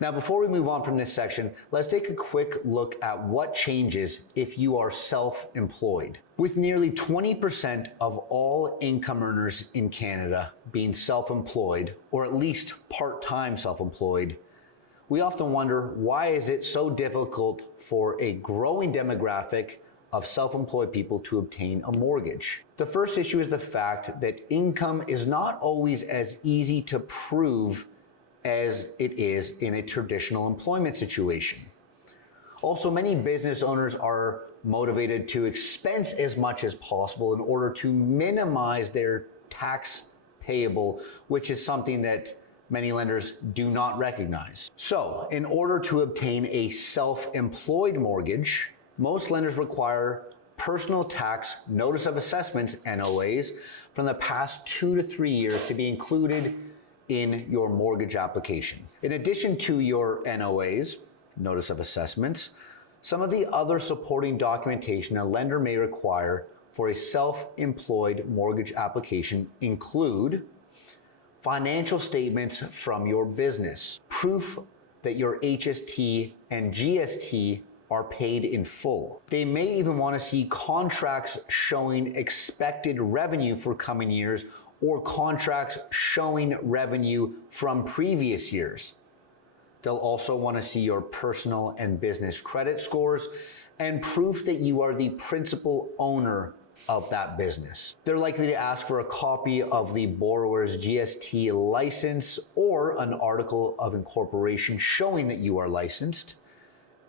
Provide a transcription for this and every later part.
Now, before we move on from this section, let's take a quick look at what changes if you are self-employed. With nearly 20% of all income earners in Canada being self-employed, or at least part-time self-employed, we often wonder, why is it so difficult for a growing demographic of self-employed people to obtain a mortgage? The first issue is the fact that income is not always as easy to prove as it is in a traditional employment situation. Also, many business owners are motivated to expense as much as possible in order to minimize their tax payable, which is something that many lenders do not recognize. So, in order to obtain a self-employed mortgage, most lenders require personal tax notice of assessments, NOAs, from the past 2 to 3 years to be included in your mortgage application. In addition to your NOAs, notice of assessments, some of the other supporting documentation a lender may require for a self-employed mortgage application include financial statements from your business, proof that your HST and GST are paid in full. They may even want to see contracts showing expected revenue for coming years or contracts showing revenue from previous years. They'll also want to see your personal and business credit scores and proof that you are the principal owner of that business. They're likely to ask for a copy of the borrower's GST license or an article of incorporation showing that you are licensed.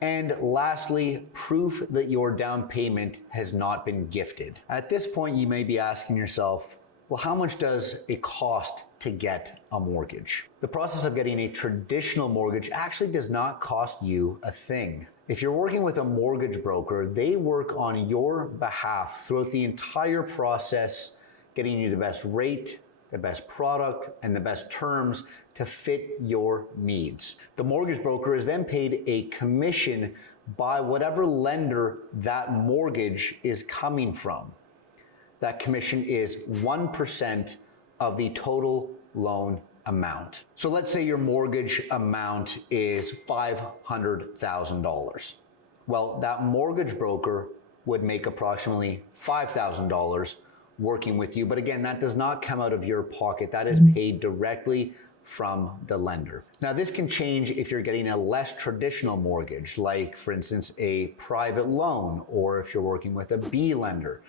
And lastly, proof that your down payment has not been gifted. At this point, you may be asking yourself, well, how much does it cost to get a mortgage? The process of getting a traditional mortgage actually does not cost you a thing. If you're working with a mortgage broker, they work on your behalf throughout the entire process, getting you the best rate, the best product, and the best terms to fit your needs. The mortgage broker is then paid a commission by whatever lender that mortgage is coming from. That commission is 1% of the total loan amount. So let's say your mortgage amount is $500,000. Well, that mortgage broker would make approximately $5,000 working with you. But again, that does not come out of your pocket. That is paid directly from the lender. Now, this can change if you're getting a less traditional mortgage, like for instance, a private loan, or if you're working with a B lender.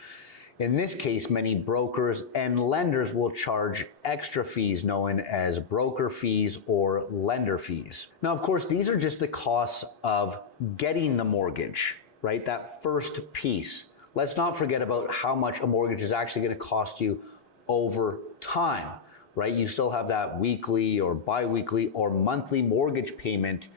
In this case, many brokers and lenders will charge extra fees known as broker fees or lender fees. Now, of course, these are just the costs of getting the mortgage, right? That first piece. Let's not forget about how much a mortgage is actually going to cost you over time, right? You still have that weekly or bi-weekly or monthly mortgage payment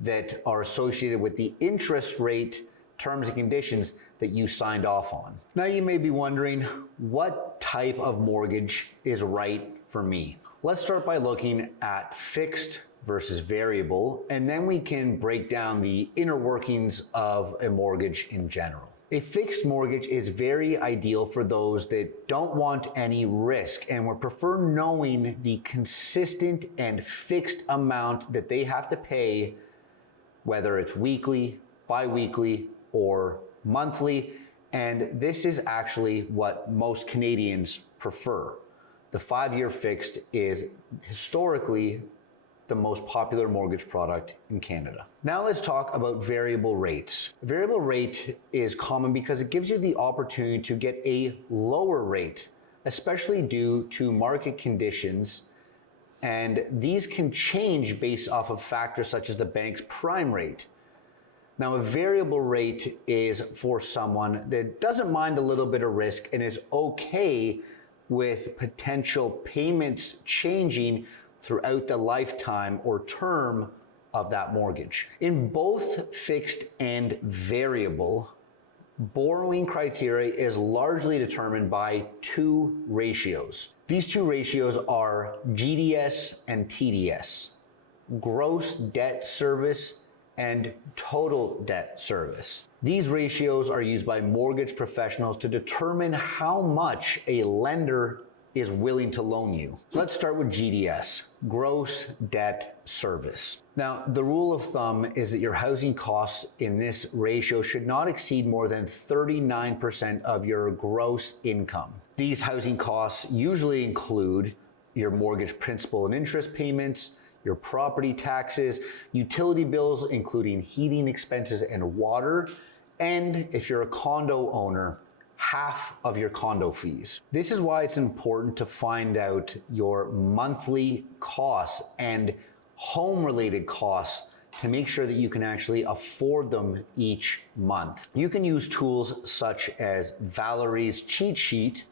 that are associated with the interest rate, terms and conditions that you signed off on. Now you may be wondering, what type of mortgage is right for me? Let's start by looking at fixed versus variable, and then we can break down the inner workings of a mortgage in general. A fixed mortgage is very ideal for those that don't want any risk and would prefer knowing the consistent and fixed amount that they have to pay, whether it's weekly, bi-weekly, or monthly, and this is actually what most Canadians prefer. The 5-year fixed is historically the most popular mortgage product in Canada. Now let's talk about variable rates. Variable rate is common because it gives you the opportunity to get a lower rate, especially due to market conditions, and these can change based off of factors such as the bank's prime rate. Now, a variable rate is for someone that doesn't mind a little bit of risk and is okay with potential payments changing throughout the lifetime or term of that mortgage. In both fixed and variable, borrowing criteria is largely determined by 2 ratios. These 2 ratios are GDS and TDS, gross debt service and total debt service. These ratios are used by mortgage professionals to determine how much a lender is willing to loan you. Let's start with GDS, gross debt service. Now, the rule of thumb is that your housing costs in this ratio should not exceed more than 39% of your gross income. These housing costs usually include your mortgage principal and interest payments, your property taxes, utility bills, including heating expenses and water, and if you're a condo owner, half of your condo fees. This is why it's important to find out your monthly costs and home-related costs to make sure that you can actually afford them each month. You can use tools such as Valery's cheat sheet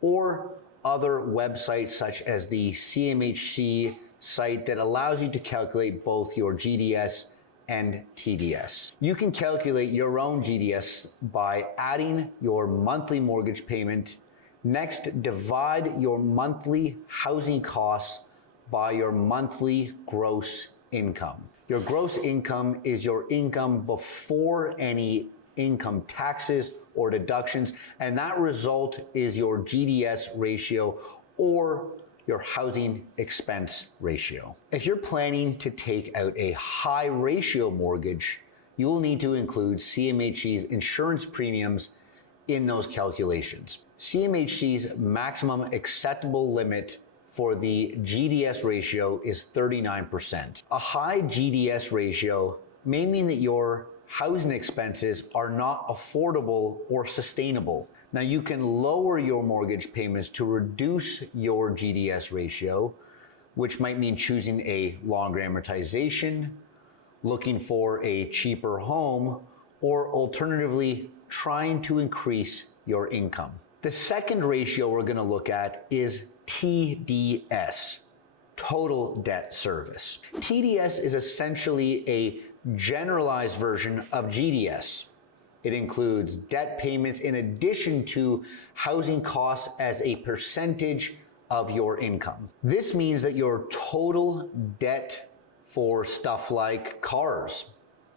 or other websites such as the CMHC site that allows you to calculate both your GDS and TDS. You can calculate your own GDS by adding your monthly mortgage payment. Next, divide your monthly housing costs by your monthly gross income. Your gross income is your income before any income taxes or deductions, and that result is your GDS ratio or your housing expense ratio. If you're planning to take out a high ratio mortgage, you will need to include CMHC's insurance premiums in those calculations. CMHC's maximum acceptable limit for the GDS ratio is 39%. A high GDS ratio may mean that your housing expenses are not affordable or sustainable. Now, you can lower your mortgage payments to reduce your GDS ratio, which might mean choosing a longer amortization, looking for a cheaper home, or alternatively, trying to increase your income. The second ratio we're going to look at is TDS, total debt service. TDS is essentially a generalized version of GDS. It includes debt payments in addition to housing costs as a percentage of your income. This means that your total debt for stuff like cars,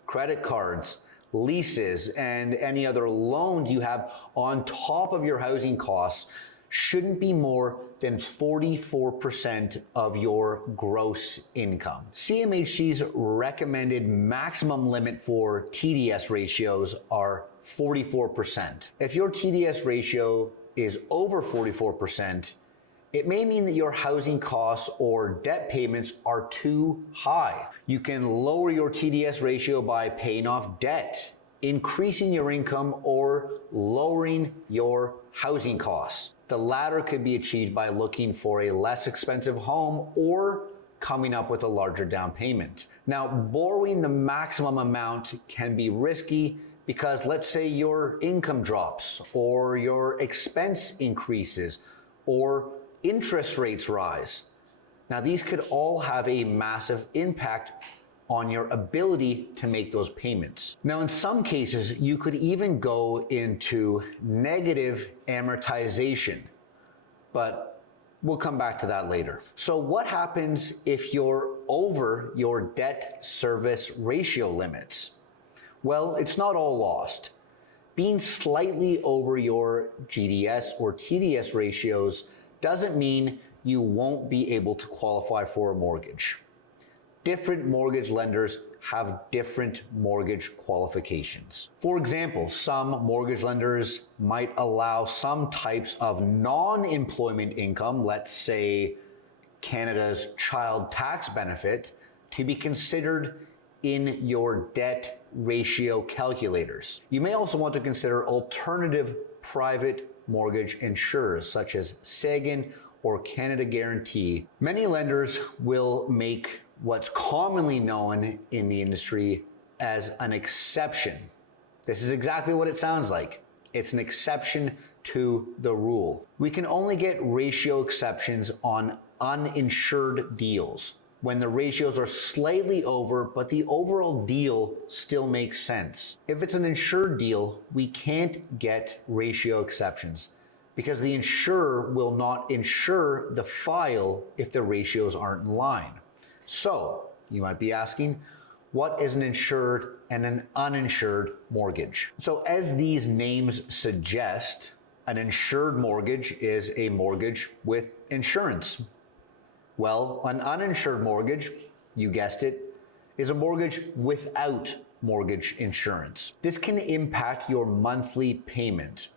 credit cards, leases, and any other loans you have on top of your housing costs shouldn't be more than 44% of your gross income. CMHC's recommended maximum limit for TDS ratios are 44%. If your TDS ratio is over 44%, it may mean that your housing costs or debt payments are too high. You can lower your TDS ratio by paying off debt, increasing your income, or lowering your housing costs. The latter could be achieved by looking for a less expensive home or coming up with a larger down payment. Now, borrowing the maximum amount can be risky because let's say your income drops or your expense increases or interest rates rise. Now, these could all have a massive impact on your ability to make those payments. Now, in some cases, you could even go into negative amortization, but we'll come back to that later. So what happens if you're over your debt service ratio limits? Well, it's not all lost. Being slightly over your GDS or TDS ratios doesn't mean you won't be able to qualify for a mortgage. Different mortgage lenders have different mortgage qualifications. For example, some mortgage lenders might allow some types of non-employment income, let's say Canada's child tax benefit, to be considered in your debt ratio calculators. You may also want to consider alternative private mortgage insurers such as Sagan or Canada Guarantee. Many lenders will make what's commonly known in the industry as an exception. This is exactly what it sounds like. It's an exception to the rule. We can only get ratio exceptions on uninsured deals when the ratios are slightly over, but the overall deal still makes sense. If it's an insured deal, we can't get ratio exceptions because the insurer will not insure the file if the ratios aren't in line. So, you might be asking, what is an insured and an uninsured mortgage? So as these names suggest, An insured mortgage is a mortgage with insurance. Well, an uninsured mortgage, you guessed it, is a mortgage without mortgage insurance. This can impact your monthly payment.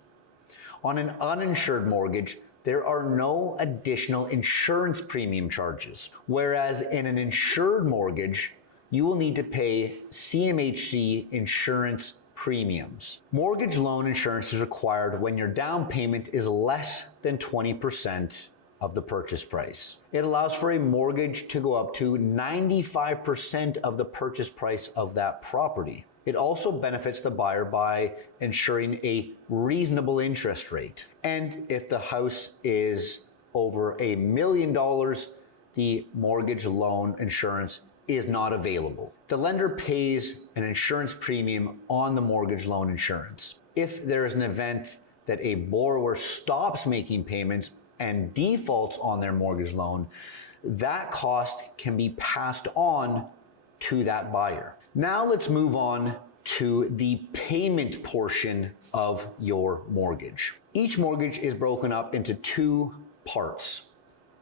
On an uninsured mortgage, there are no additional insurance premium charges, whereas in an insured mortgage, you will need to pay CMHC insurance premiums. Mortgage loan insurance is required when your down payment is less than 20% of the purchase price. It allows for a mortgage to go up to 95% of the purchase price of that property. It also benefits the buyer by ensuring a reasonable interest rate. And if the house is over $1 million, the mortgage loan insurance is not available. The lender pays an insurance premium on the mortgage loan insurance. If there is an event that a borrower stops making payments and defaults on their mortgage loan, that cost can be passed on to that buyer. Now let's move on to the payment portion of your mortgage. Each mortgage is broken up into two parts: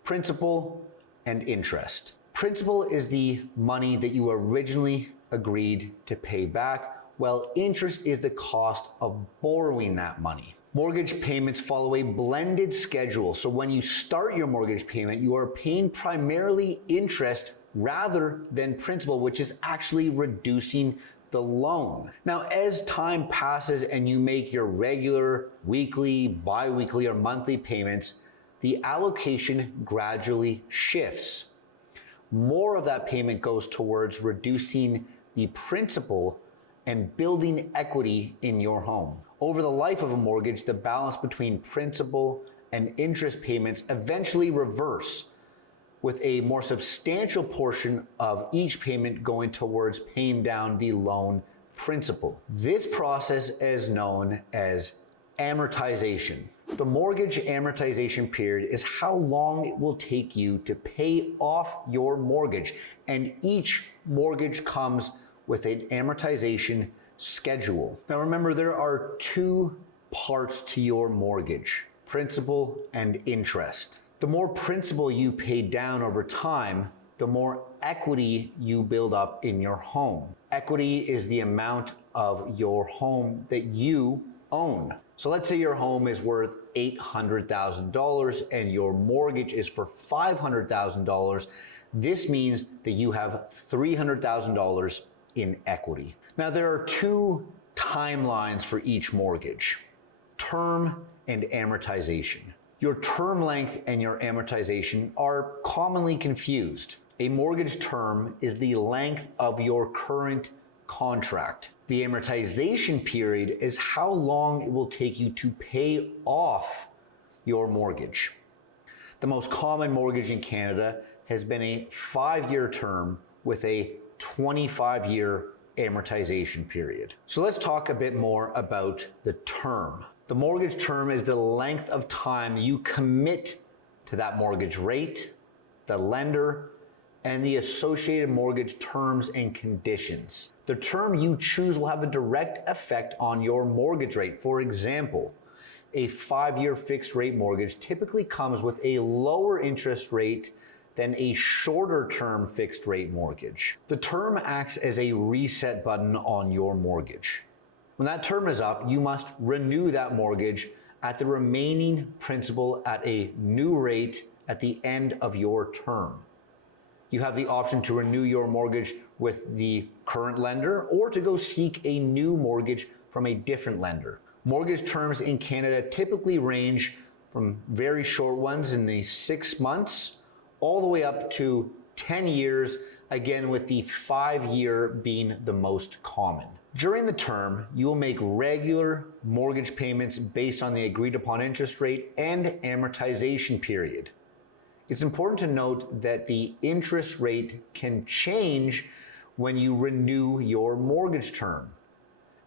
principal and interest. Principal is the money that you originally agreed to pay back, while interest is the cost of borrowing that money. Mortgage payments follow a blended schedule, so when you start your mortgage payment, you are paying primarily interest rather than principal, which is actually reducing the loan. Now, as time passes and you make your regular weekly, bi-weekly, or monthly payments, the allocation gradually shifts. More of that payment goes towards reducing the principal and building equity in your home. Over the life of a mortgage, the balance between principal and interest payments eventually reverse, with a more substantial portion of each payment going towards paying down the loan principal. This process is known as amortization. The mortgage amortization period is how long it will take you to pay off your mortgage, and each mortgage comes with an amortization schedule. Now remember, there are two parts to your mortgage: principal and interest. The more principal you pay down over time, the more equity you build up in your home. Equity is the amount of your home that you own. So let's say your home is worth $800,000 and your mortgage is for $500,000. This means that you have $300,000 in equity. Now there are two timelines for each mortgage: term and amortization. Your term length and your amortization are commonly confused. A mortgage term is the length of your current contract. The amortization period is how long it will take you to pay off your mortgage. The most common mortgage in Canada has been a 5-year term with a 25-year amortization period. So let's talk a bit more about the term. The mortgage term is the length of time you commit to that mortgage rate, the lender, and the associated mortgage terms and conditions. The term you choose will have a direct effect on your mortgage rate. For example, a 5-year fixed rate mortgage typically comes with a lower interest rate than a shorter term fixed rate mortgage. The term acts as a reset button on your mortgage. When that term is up, you must renew that mortgage at the remaining principal at a new rate at the end of your term. You have the option to renew your mortgage with the current lender or to go seek a new mortgage from a different lender. Mortgage terms in Canada typically range from very short ones in the 6 months all the way up to 10 years, again with the 5-year being the most common. During the term, you will make regular mortgage payments based on the agreed upon interest rate and amortization period. It's important to note that the interest rate can change when you renew your mortgage term,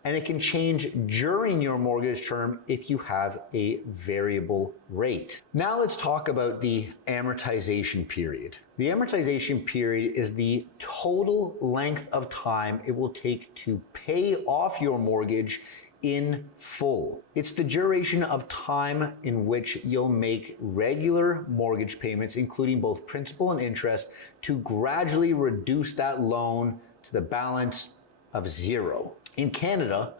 and it can change during your mortgage term if you have a variable rate. Now let's talk about the amortization period. The amortization period is the total length of time it will take to pay off your mortgage in full. It's the duration of time in which you'll make regular mortgage payments, including both principal and interest, to gradually reduce that loan to the balance of zero. In Canada,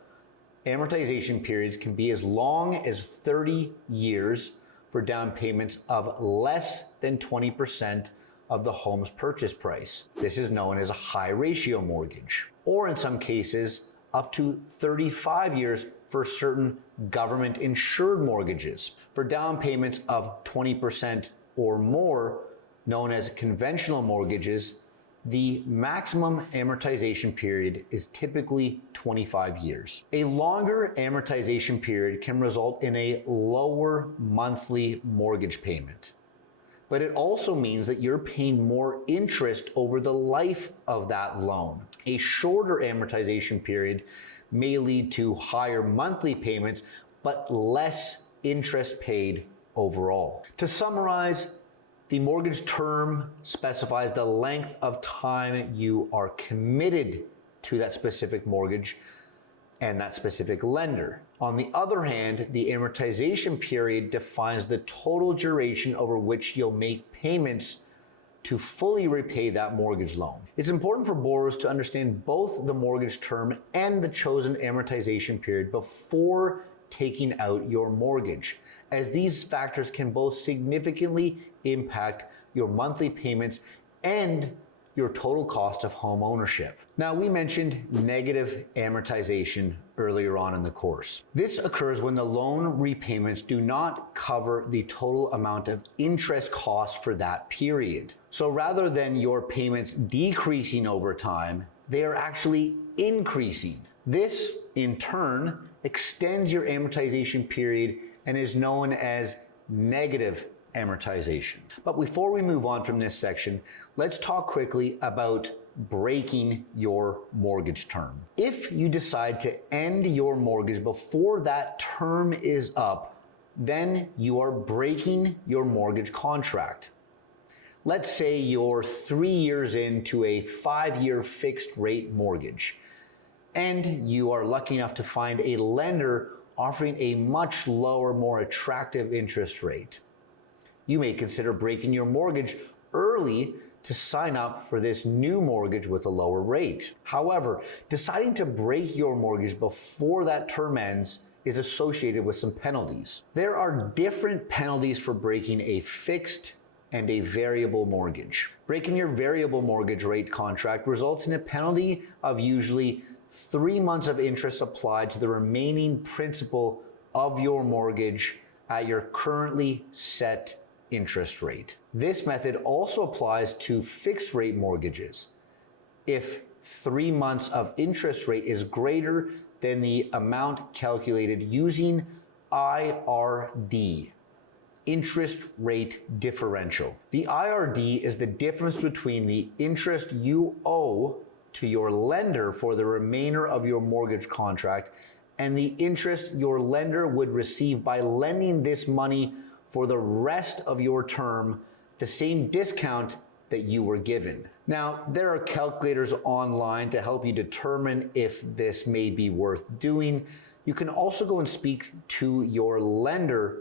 amortization periods can be as long as 30 years for down payments of less than 20% of the home's purchase price. This is known as a high ratio mortgage, or in some cases, up to 35 years for certain government insured mortgages. For down payments of 20% or more, known as conventional mortgages, the maximum amortization period is typically 25 years. A longer amortization period can result in a lower monthly mortgage payment, but it also means that you're paying more interest over the life of that loan. A shorter amortization period may lead to higher monthly payments, but less interest paid overall. To summarize, the mortgage term specifies the length of time you are committed to that specific mortgage and that specific lender. On the other hand, the amortization period defines the total duration over which you'll make payments to fully repay that mortgage loan. It's important for borrowers to understand both the mortgage term and the chosen amortization period before taking out your mortgage, as these factors can both significantly impact your monthly payments and your total cost of home ownership. Now, we mentioned negative amortization earlier on in the course. This occurs when the loan repayments do not cover the total amount of interest costs for that period. So rather than your payments decreasing over time, they are actually increasing. This, in turn, extends your amortization period and is known as negative amortization. But before we move on from this section, let's talk quickly about breaking your mortgage term. If you decide to end your mortgage before that term is up, then you are breaking your mortgage contract. Let's say you're 3 years into a 5-year fixed rate mortgage, and you are lucky enough to find a lender offering a much lower, more attractive interest rate. You may consider breaking your mortgage early to sign up for this new mortgage with a lower rate. However, deciding to break your mortgage before that term ends is associated with some penalties. There are different penalties for breaking a fixed and a variable mortgage. Breaking your variable mortgage rate contract results in a penalty of usually 3 months of interest applied to the remaining principal of your mortgage at your currently set interest rate. This method also applies to fixed rate mortgages. If 3 months of interest rate is greater than the amount calculated using IRD, interest rate differential. The IRD is the difference between the interest you owe to your lender for the remainder of your mortgage contract and the interest your lender would receive by lending this money for the rest of your term, the same discount that you were given. Now, there are calculators online to help you determine if this may be worth doing. You can also go and speak to your lender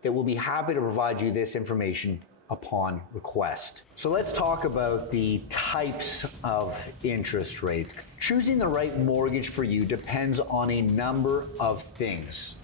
that will be happy to provide you this information upon request. So let's talk about the types of interest rates. Choosing the right mortgage for you depends on a number of things.